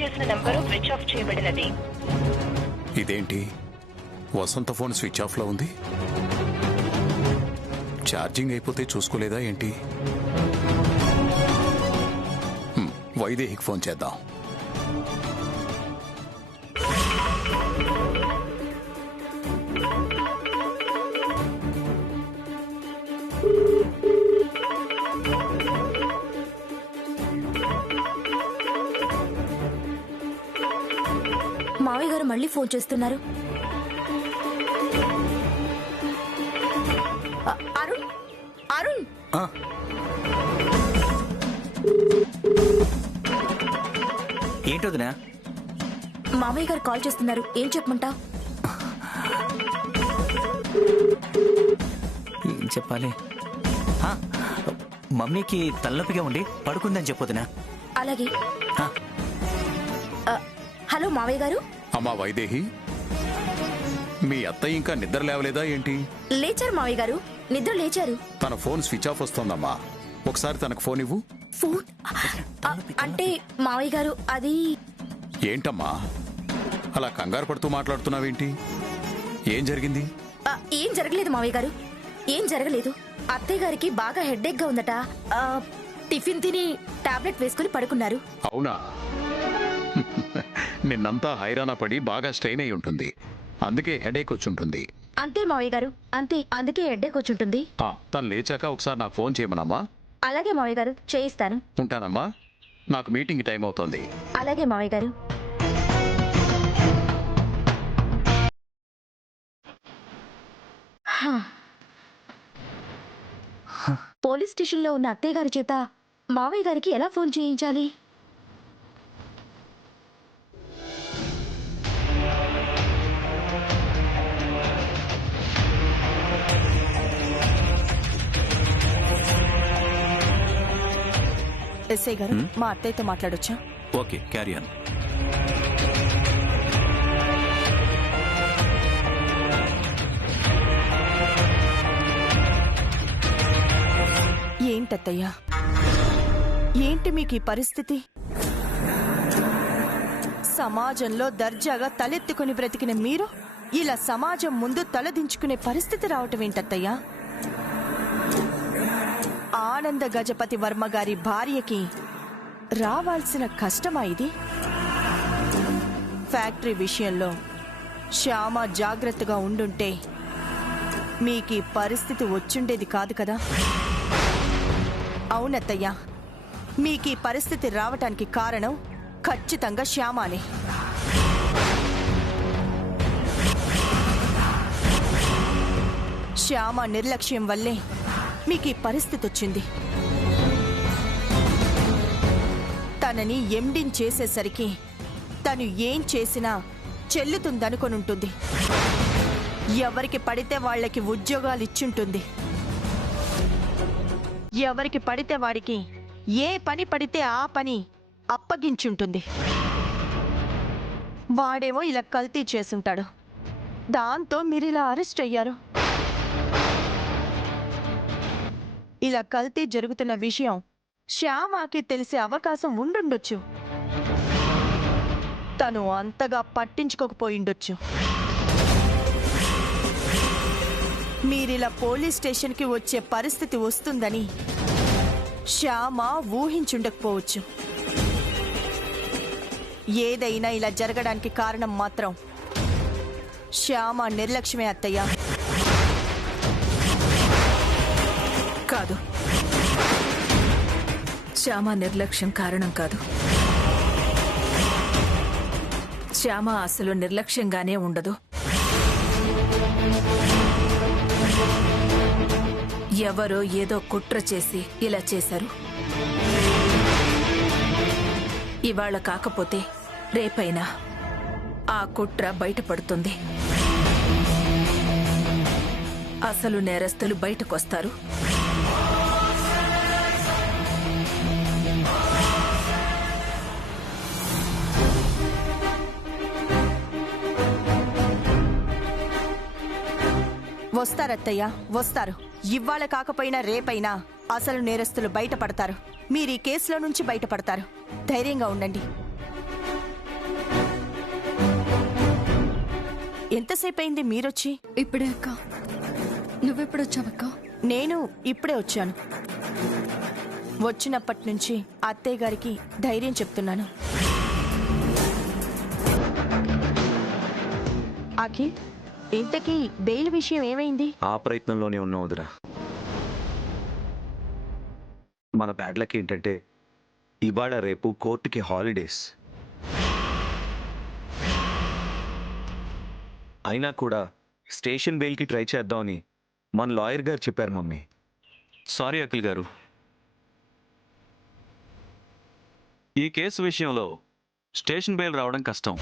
చేసిన number switch off చేయబడినది. ఇదేంటి, వసంత ఫోన్ స్విచ్ ఆఫ్ లో ఉంది? ఛార్జింగ్ అయిపోతే చూసుకోలేదా ఏంటి? వైదేహికి ఫోన్ చేద్దాం. మావయ్య గారు మళ్ళీ ఫోన్ చేస్తున్నారు. అరుణ్, అరుణ్, ఏంటోదినా? మావయ్య గారు కాల్ చేస్తున్నారు. ఏం చెప్పమంటావు? ఏం చెప్పాలి? మమ్మీకి తలనొప్పిగా ఉండి పడుకుందని చెప్పొదినా? అలాగే. హలో మావయ్య గారు. అమ్మా వైదేహి, మీ అత్తయ్య ఇంకా నిద్ర లేవలేదా ఏంటి? లేచారు మావయ్య గారు, నిద్ర లేచారు. తన ఫోన్ స్విచ్ ఆఫ్ వస్తోందమ్మా, ఒకసారి తనకు ఫోన్ ఇవ్వు. ఫోన్ అంటే మావయ్య గారు అది... ఏంటమ్మా అలా కంగారు పడుతూ మాట్లాడుతున్నావేంటి? ఏం జరిగింది? ఏం జరగలేదు మావయ్య గారు, ఏం జరగలేదు. అత్తయ్య గారికి బాగా హెడ్ఏక్ గా ఉందట. టిఫిన్ తిని టాబ్లెట్ వేసుకుని పడుకున్నారు. అవునా? నిన్నంతా హైరాణ పడి బాగా స్ట్రెయిన్ అయి ఉంటుంది, అందుకే హెడేక్ వచ్చుంటుంది. అంతే మావయ్య గారు, అంతే, అందుకే హెడ్ఏక్ వచ్చుంటుంది. తను లేచాక ఒకసారి నాకు ఫోన్ చేయమనమ్మా. అలాగే మావయ్య గారు, చేయిస్తాను. ఉంటానమ్మా, నాకు మీటింగ్ టైం అవుతోంది. అలాగే మావయ్య గారు. పోలీస్ స్టేషన్లో ఉన్న అత్తయ్య గారి చేత మావయ్య గారికి ఎలా ఫోన్ చేయించాలి? ఎస్ఐ గారు, మా అత్తయ్యతో మాట్లాడొచ్చా? Okay, carry on. ఏంటత్తయ్యా, ఏంటి మీకు ఈ పరిస్థితి? సమాజంలో దర్జాగా తలెత్తుకుని బ్రతికిన మీరు ఇలా సమాజం ముందు తలదించుకునే పరిస్థితి రావటం ఏంటత్తయ్యా? ఆనంద గజపతి వర్మ గారి భార్యకి రావాల్సిన కష్టమా ఇది? ఫ్యాక్టరీ విషయంలో శ్యామ జాగ్రత్తగా ఉండుంటే మీకు ఈ పరిస్థితి వచ్చుండేది కాదు కదా? అవునత్తయ్యా, మీకు ఈ పరిస్థితి రావటానికి కారణం ఖచ్చితంగా శ్యామానే. శ్యామ నిర్లక్ష్యం వల్లే మీకు ఈ పరిస్థితి వచ్చింది. తనని ఎండింగ్ చేసేసరికి తను ఏం చేసినా చెల్లుతుందనుకొనుంటుంది. ఎవరికి పడితే వాళ్ళకి ఉద్యోగాలు ఇచ్చుంటుంది. ఎవరికి పడితే వాడికి ఏ పని పడితే ఆ పని అప్పగించుంటుంది. వాడేమో ఇలా కల్తీ చేసుంటాడు, దాంతో మీరు ఇలా అరెస్ట్ అయ్యారు. ఇలా కల్తీ జరుగుతున్న విషయం శ్యామకి తెలిసే అవకాశం ఉండుండొచ్చు. తను అంతగా పట్టించుకోకపోయిండొచ్చు. మీరిలా పోలీస్ స్టేషన్కి వచ్చే పరిస్థితి వస్తుందని శ్యామ ఊహించుండకపోవచ్చు. ఏదైనా ఇలా జరగడానికి కారణం మాత్రం శ్యామ నిర్లక్ష్యమే అత్తయ్య. కాదు, శ్యామ నిర్లక్ష్యం కారణం కాదు. శ్యామ అసలు నిర్లక్ష్యంగానే ఉండదు. ఎవరో ఏదో కుట్ర చేసి ఇలా చేశారు. ఇవాళ కాకపోతే రేపైనా ఆ కుట్ర బయటపడుతుంది. అసలు నేరస్తులు బయటకొస్తారు. వస్తారత్తయ్య, వస్తారు. ఇవాళ కాకపోయినా రేపైనా అసలు నేరస్తులు బయటపడతారు. మీరు ఈ కేసులో నుంచి బయటపడతారు. ధైర్యంగా ఉండండి. ఎంతసేపు అయింది మీరొచ్చి? ఇప్పుడే అక్క. నువ్వెప్పుడు వచ్చావక్క? నేను ఇప్పుడే వచ్చాను. వచ్చినప్పటి నుంచి అత్తయ్య గారికి ధైర్యం చెప్తున్నాను. అఖిల్, ఇంతకీ బెయిల్ విషయం ఏమైంది? ఆ ప్రయత్నంలోనే ఉన్నాం వదిరా. మన బ్యాడ్ లక్ ఏంటంటే ఇవాళ రేపు కోర్టుకి హాలిడేస్. అయినా కూడా స్టేషన్ బెయిల్కి ట్రై చేద్దామని మన లాయర్ గారు చెప్పారు మమ్మీ. సారీ అఖిల్ గారు, ఈ కేసు విషయంలో స్టేషన్ బెయిల్ రావడం కష్టం.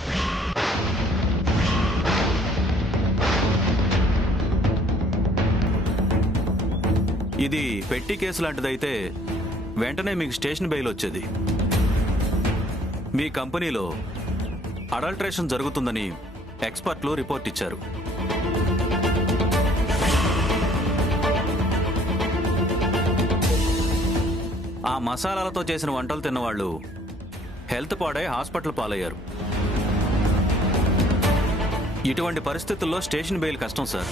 ఇది పెట్టి కేసు లాంటిదైతే వెంటనే మీకు స్టేషన్ బెయిల్ వచ్చేది. మీ కంపెనీలో అడల్ట్రేషన్ జరుగుతుందని ఎక్స్పర్ట్లు రిపోర్ట్ ఇచ్చారు. ఆ మసాలాలతో చేసిన వంటలు తిన్నవాళ్ళు హెల్త్ పాడై హాస్పిటల్ పాలయ్యారు. ఇటువంటి పరిస్థితుల్లో స్టేషన్ బెయిల్ కష్టం సార్.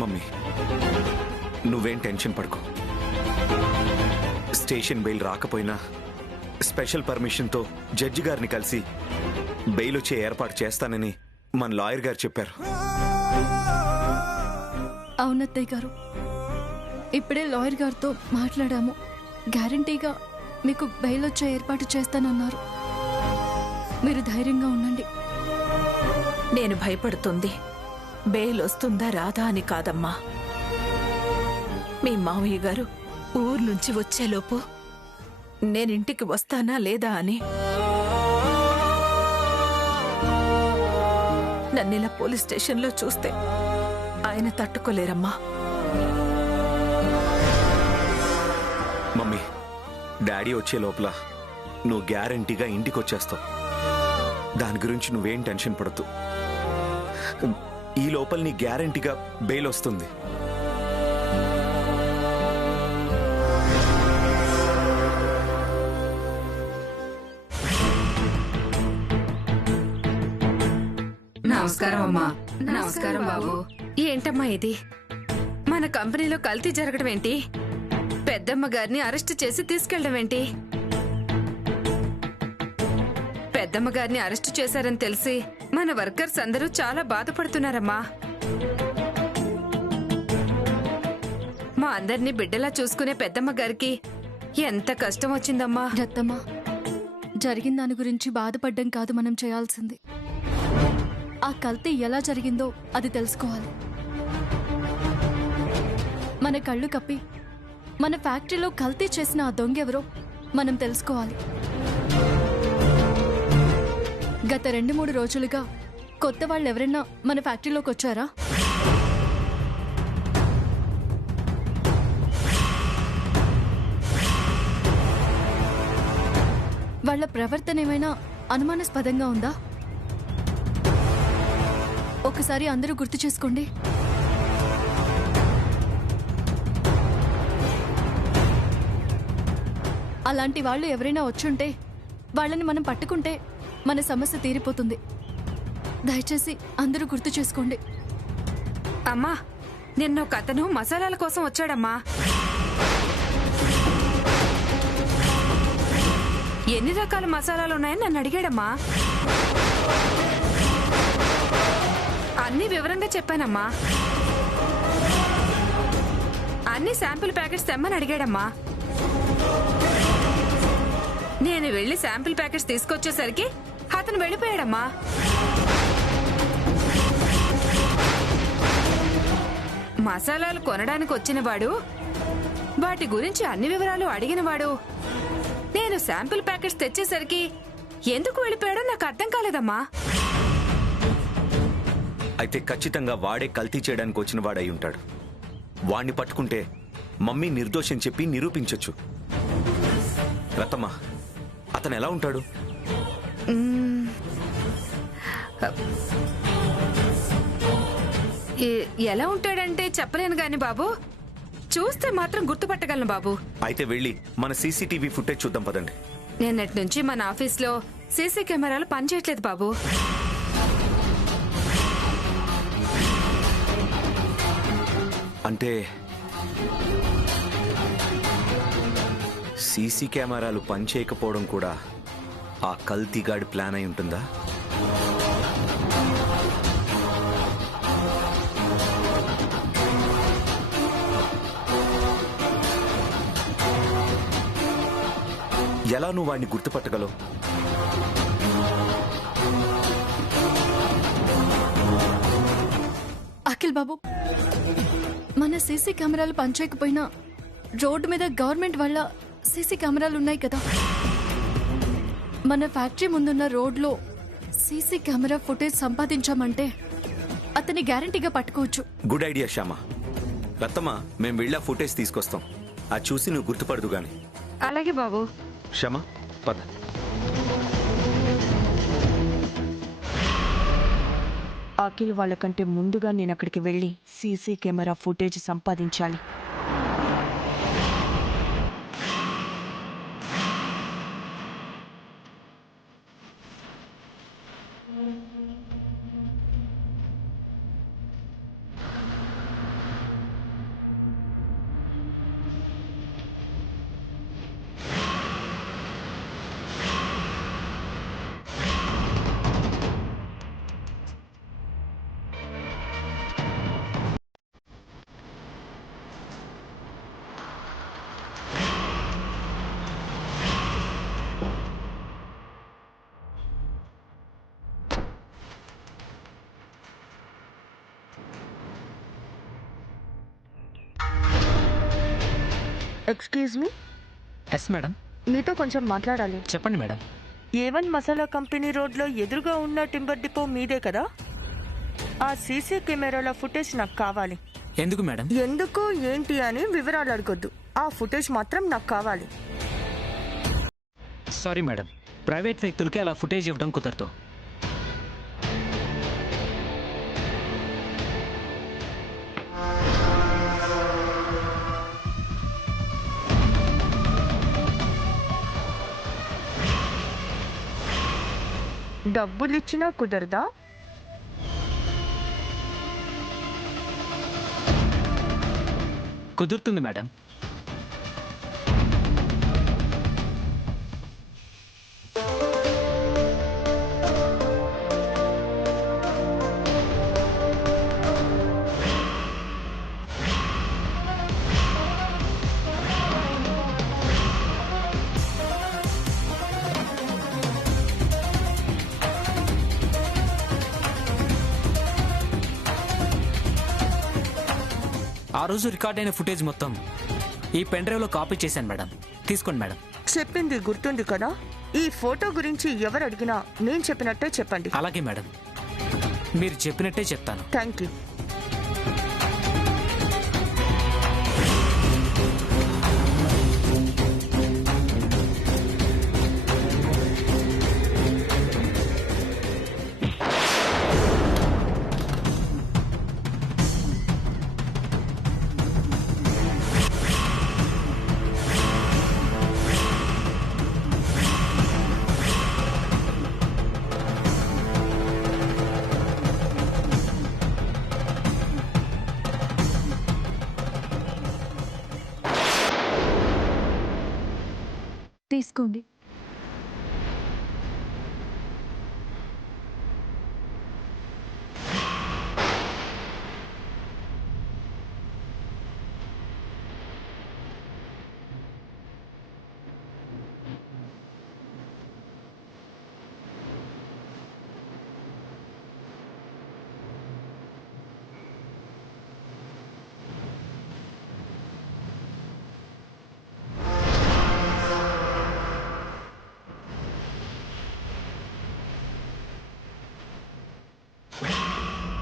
మమ్మీ నువ్వేం టెన్షన్ పడుకో. స్టేషన్ బెయిల్ రాకపోయినా స్పెషల్ పర్మిషన్తో జడ్జి గారిని కలిసి బెయిల్ వచ్చే ఏర్పాటు చేస్తానని మన లాయర్ గారు చెప్పారు. అవునత్తయ్య గారు, ఇప్పుడే లాయర్ గారితో మాట్లాడాము. గ్యారంటీగా మీకు బెయిల్ వచ్చే ఏర్పాటు చేస్తానన్నారు. మీరు ధైర్యంగా ఉండండి. నేను భయపడుతుంది బెయిల్ వస్తుందా రాదా అని కాదమ్మా. మీ మావయ్య గారు ఊరు నుంచి వచ్చేలోపు నేనింటికి వస్తానా లేదా అని. నన్నిలా పోలీస్ స్టేషన్లో చూస్తే ఆయన తట్టుకోలేరమ్మా. మమ్మీ డాడీ వచ్చే లోపల నువ్వు గ్యారంటీగా ఇంటికి వచ్చేస్తావు. దాని గురించి నువ్వేం టెన్షన్ పడద్దు. ఈ లోపల నీ గ్యారంటీగా బెయిల్ వస్తుంది. నమస్కారం అమ్మా. నమస్కారం బాబు. ఏంటమ్మా ఇది? మన కంపెనీలో కల్తీ జరగడం ఏంటి? పెద్దమ్మ గారిని అరెస్ట్ చేసి తీసుకెళ్లడం ఏంటి? పెద్దమ్మ గారిని అరెస్ట్ చేశారని తెలిసి మన వర్కర్స్ అందరూ చాలా బాధపడుతున్నారమ్మా. మా అందరినీ బిడ్డలా చూసుకునే పెద్దమ్మ గారికి ఎంత కష్టం వచ్చిందమ్మా. రత్తమ్మ, జరిగిన దాని గురించి బాధపడ్డం కాదు మనం చేయాల్సింది. ఆ కల్తీ ఎలా జరిగిందో అది తెలుసుకోవాలి. మన కళ్ళు కప్పి మన ఫ్యాక్టరీలో కల్తీ చేసిన ఆ దొంగెవరో మనం తెలుసుకోవాలి. గత 2-3 రోజులుగా కొత్త వాళ్ళు ఎవరైనా మన ఫ్యాక్టరీలోకి వచ్చారా? వాళ్ళ ప్రవర్తన ఏమైనా అనుమానాస్పదంగా ఉందా? ఒకసారి అందరూ గుర్తు చేసుకోండి. అలాంటి వాళ్ళు ఎవరైనా వచ్చుంటే వాళ్ళని మనం పట్టుకుంటే మన సమస్య తీరిపోతుంది. దయచేసి అందరూ గుర్తు చేసుకోండి. అమ్మా, నిన్న ఒక అతను మసాలాల కోసం వచ్చాడమ్మా. ఎన్ని రకాల మసాలాలు ఉన్నాయని నన్ను అడిగాడమ్మా. అన్ని వివరంగా చెప్పానమ్మా. అన్ని శాంపిల్ ప్యాకెట్స్ తెమ్మని అడిగాడమ్మా. నేను వెళ్లి శాంపిల్ ప్యాకెట్స్ తీసుకొచ్చేసరికి అతను వెళ్ళిపోయాడమ్మా. మసాలాలు కొనడానికి వచ్చినవాడు, వాటి గురించి అన్ని వివరాలు అడిగినవాడు, నేను శాంపిల్ ప్యాకెట్స్ తెచ్చేసరికి ఎందుకు వెళ్ళిపోయాడో నాకు అర్థం కాలేదమ్మా. అయితే ఖచ్చితంగా వాడే కల్తీ చేయడానికి వచ్చిన వాడై ఉంటాడు. వాణ్ణి పట్టుకుంటే మమ్మీ నిర్దోషం చెప్పి నిరూపించొచ్చు. రతమ్మ, అతను ఎలా ఉంటాడు? ఎలా ఉంటాడంటే చెప్పలేను గాని బాబు, చూస్తే మాత్రం గుర్తుపట్టగలను బాబు. అయితే వెళ్ళి మన సీసీటీవీ ఫుటేజ్ చూద్దాం పదండి. నిన్నటి నుంచి మన ఆఫీస్లో సీసీ కెమెరాలు పనిచేయట్లేదు బాబు. అంటే సీసీ కెమెరాలు పనిచేయకపోవడం కూడా ఆ కల్తీగాడి ప్లాన్ అయి ఉంటుందా? ఎలా నువ్వు వాడిని గుర్తుపట్టగలవు? అఖిల్ బాబు, మన సీసీ కెమెరాలు పనిచేయకపోయినా రోడ్డు మీద గవర్నమెంట్ వాళ్ళ సీసీ కెమెరాలు ఉన్నాయి కదా. మన ఫ్యాక్టరీ ముందున్న రోడ్లో సీసీ కెమెరా ఫుటేజ్ సంపాదించామంటే అతని గ్యారంటీగా పట్టుకోవచ్చు. Good idea Shyama. రత్తమ్మ, మేము వెళ్ళా ఫుటేజ్ తీసుకొస్తాం. అది చూసి నువ్వు గుర్తుపడదు గాని. అలాగే బాబు. శ్యామ, పద. అఖిల్ వాళ్ళకంటే ముందుగా నేను అక్కడికి వెళ్ళి సీసీ కెమెరా ఫుటేజ్ సంపాదించాలి. Excuse me. Yes madam. మీతో కొంచెం మాట్లాడాలి. చెప్పండి మేడం. A1 మసాలా కంపెనీ రోడ్లో ఎదురుగా ఉన్న టింబర్ డిపో మీదే కదా? ఆ సీసీ కెమెరాల ఫుటేజ్ నాకు కావాలి. ఎందుకు మేడం? ఎందుకు ఏంటి అని వివరాలు అడగొద్దు. ఆ ఫుటేజ్ మాత్రం నాకు కావాలి. సారీ మేడం, ప్రైవేట్ వ్యక్తులకి అలా ఫుటేజ్ ఇవ్వడం కుదరదు. డబ్బులు ఇచ్చినా కుదరదా? కుదురుతుంది మేడం. ఆ రోజు రికార్డ్ అయిన ఫుటేజ్ మొత్తం ఈ పెన్ డ్రైవ్ లో కాపీ చేశాను మేడం. తీసుకోండి మేడం. చెప్పింది గుర్తుంది కదా? ఈ ఫోటో గురించి ఎవరు అడిగినా నేను చెప్పినట్టే చెప్పండి. అలాగే మేడం, మీరు చెప్పినట్టే చెప్తాను. Thank you. తీసుకోండి.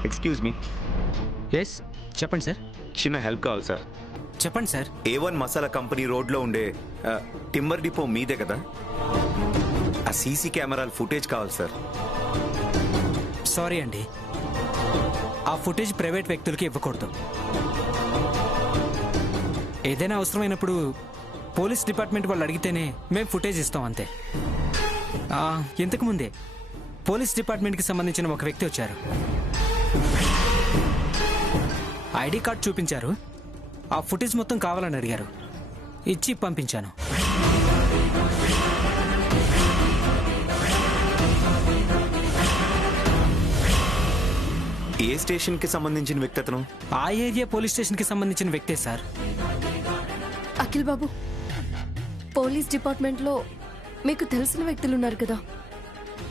Excuse me. ఎస్, చెప్పండి సార్. చిన్న హెల్ప్ కావాలి సార్. చెప్పండి సార్. A1 మసాలా కంపెనీ రోడ్లో ఉండే టింబర్ డిపో మీదే కదా? ఆ సీసీ కెమెరాల ఫుటేజ్ కావాలి సార్. సారీ అండి, ఆ ఫుటేజ్ ప్రైవేట్ వ్యక్తులకి ఇవ్వకూడదు. ఏదైనా అవసరమైనప్పుడు పోలీస్ డిపార్ట్మెంట్ వాళ్ళు అడిగితేనే మేము ఫుటేజ్ ఇస్తాం అంతే. ఇంతకుముందే పోలీస్ డిపార్ట్మెంట్కి సంబంధించిన ఒక వ్యక్తి వచ్చారు. ఐడి కార్డ్ చూపించారు. ఆ ఫుటేజ్ మొత్తం కావాలని అడిగారు. ఇచ్చి పంపించాను. ఏ స్టేషన్ కి సంబంధించిన వ్యక్తి అతను? ఆ ఏరియా పోలీస్ స్టేషన్ కి సంబంధించిన వ్యక్తే సార్. అఖిల్ బాబు, పోలీస్ డిపార్ట్మెంట్ లో మీకు తెలిసిన వ్యక్తులు ఉన్నారు కదా,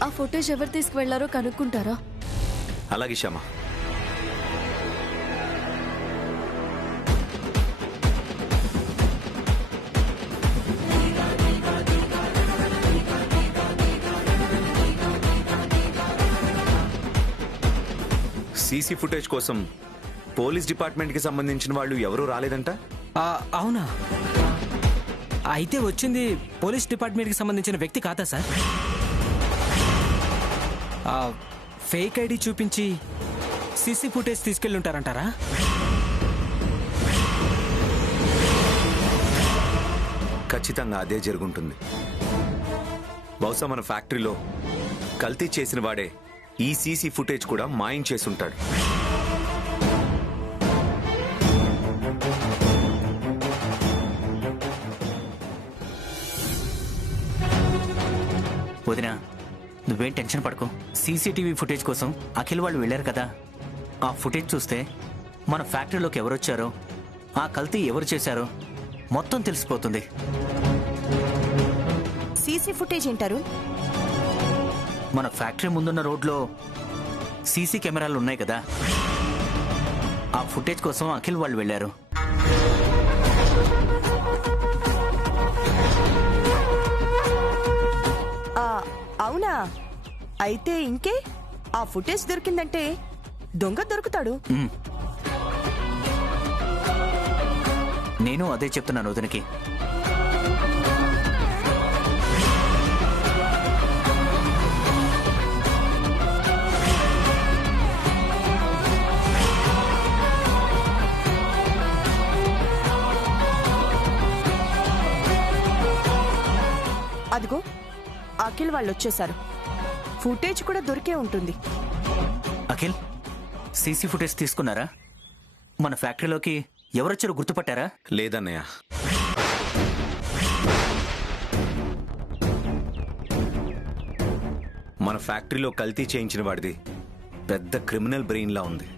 ఆ ఫుటేజ్ ఎవరు తీసుకువెళ్లారో కనుక్కుంటారా? అలాగే శ్యామ. సీసీ ఫుటేజ్ కోసం పోలీస్ డిపార్ట్మెంట్ కి సంబంధించిన వాళ్ళు ఎవరూ రాలేదంట. అవునా? అయితే వచ్చింది పోలీస్ డిపార్ట్మెంట్ కి సంబంధించిన వ్యక్తి కాదా సార్? ఫేక్ ఐడి చూపించి సీసీ ఫుటేజ్ తీసుకెళ్ళి ఉంటారంటారా? ఖచ్చితంగా అదే జరుగుంటుంది. బహుశా మన ఫ్యాక్టరీలో కల్తీ చేసిన వాడే ఈ సీసీ ఫుటేజ్ కూడా మాయం చేసుంటాడు. వదినా, నువ్వేం టెన్షన్ పడకు. సీసీటీవీ ఫుటేజ్ కోసం అఖిల్ వాళ్ళు వెళ్ళారు కదా, ఆ ఫుటేజ్ చూస్తే మన ఫ్యాక్టరీలోకి ఎవరొచ్చారో, ఆ కల్తీ ఎవరు చేశారో మొత్తం తెలిసిపోతుంది. సీసీ ఫుటేజ్ ఏంటారు? మన ఫ్యాక్టరీ ముందున్న రోడ్లో సీసీ కెమెరాలు ఉన్నాయి కదా, ఆ ఫుటేజ్ కోసం అఖిల్ వాళ్ళు వెళ్ళారు. అవునా? అయితే ఇంకే, ఆ ఫుటేజ్ దొరికిందంటే దొంగ దొరుకుతాడు. నేను అదే చెప్తున్నాను వదినకి. అదిగో అఖిల్ వాళ్ళు వచ్చేసారు. ఫుటేజ్ కూడా దొరికే ఉంటుంది. అఖిల్, సీసీ ఫుటేజ్ తీసుకున్నారా? మన ఫ్యాక్టరీలోకి ఎవరొచ్చారో గుర్తుపట్టారా? లేదన్నయ్య. మన ఫ్యాక్టరీలో కల్తీ చేయించిన వాడిది పెద్ద క్రిమినల్ బ్రెయిన్ లా ఉంది.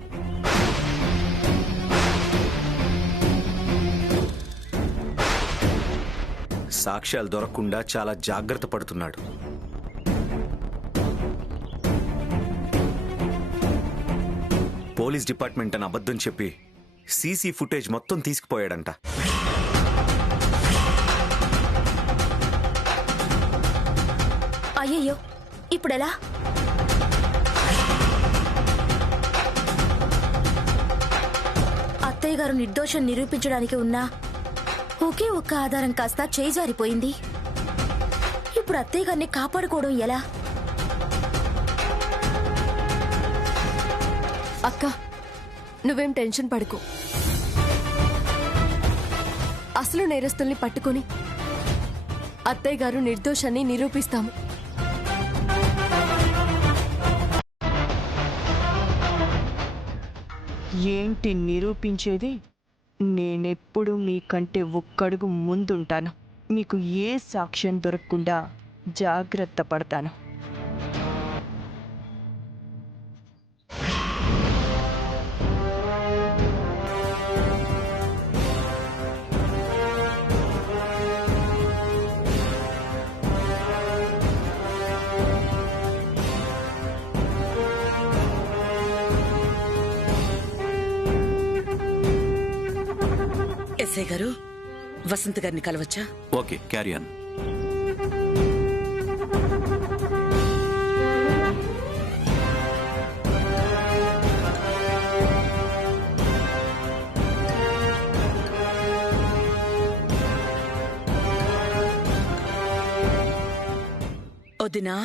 సాక్ష్యాలు దొరకకుండా చాలా జాగ్రత్త పడుతున్నాడు. పోలీస్ డిపార్ట్మెంట్ అని అబద్ధం చెప్పి సీసీ ఫుటేజ్ మొత్తం తీసుకుపోయాడంట. అయ్యయ్యో, ఇప్పుడెలా? అత్తయ్య గారు నిర్దోషం నిరూపించడానికి ఉన్నా ఒకే ఒక్క ఆధారం కాస్త చేజారిపోయింది. ఇప్పుడు అత్తయ్య గారిని కాపాడుకోవడం ఎలా? అక్క, నువ్వేం టెన్షన్ పడుకో. అసలు నేరస్తుల్ని పట్టుకుని అత్తయ్య గారు నిర్దోషాన్ని నిరూపిస్తాము. ఏంటి నిరూపించేది? నేనెప్పుడు మీకంటే ఒక్కడుగు ముందుంటాను. మీకు ఏ సాక్ష్యం దొరకకుండా జాగ్రత్త పడతాను. ఎస్ఐ గారు, వసంత్ గారిని కలవచ్చా? Okay, carry on. వదినా,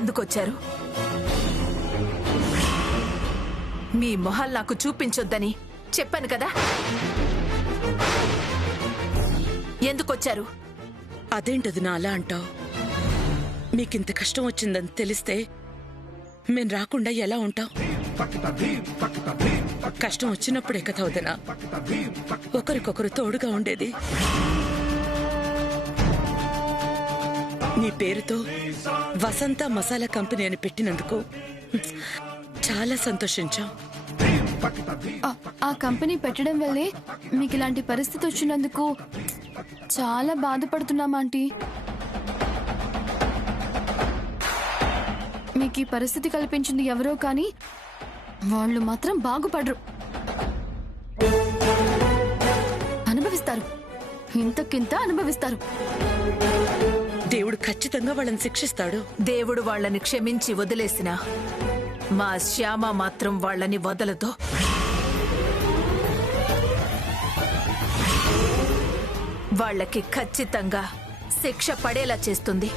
ఎందుకొచ్చారు? మీ మొహాలు నాకు చూపించొద్దని చెప్పాను కదా. ఎందుకొచ్చారు? అదేంటది నా అలా అంటావు? మీకింత కష్టం వచ్చిందని తెలిస్తే మేం రాకుండా ఎలా ఉంటాం? కష్టం వచ్చినప్పుడే కదా వదినా ఒకరికొకరు తోడుగా ఉండేది. నీ పేరుతో వసంత మసాలా కంపెనీ అని పెట్టినందుకు చాలా సంతోషించాం. ఆ కంపెనీ పెట్టడం వల్లే మీకు ఇలాంటి పరిస్థితి వచ్చినందుకు చాలా బాధపడుతున్నాం ఆంటీ. మీకు ఈ పరిస్థితి కల్పించింది ఎవరో కానీ వాళ్ళు మాత్రం బాగుపడరు. అనుభవిస్తారు, ఇంతకింత అనుభవిస్తారు. దేవుడు ఖచ్చితంగా వాళ్ళని శిక్షిస్తాడు. దేవుడు వాళ్ళని క్షమించి వదిలేసినా మా శ్యామ మాత్రం వాళ్ళని వదలదు. వాళ్ళకి ఖచ్చితంగా శిక్ష పడేలా చేస్తుంది.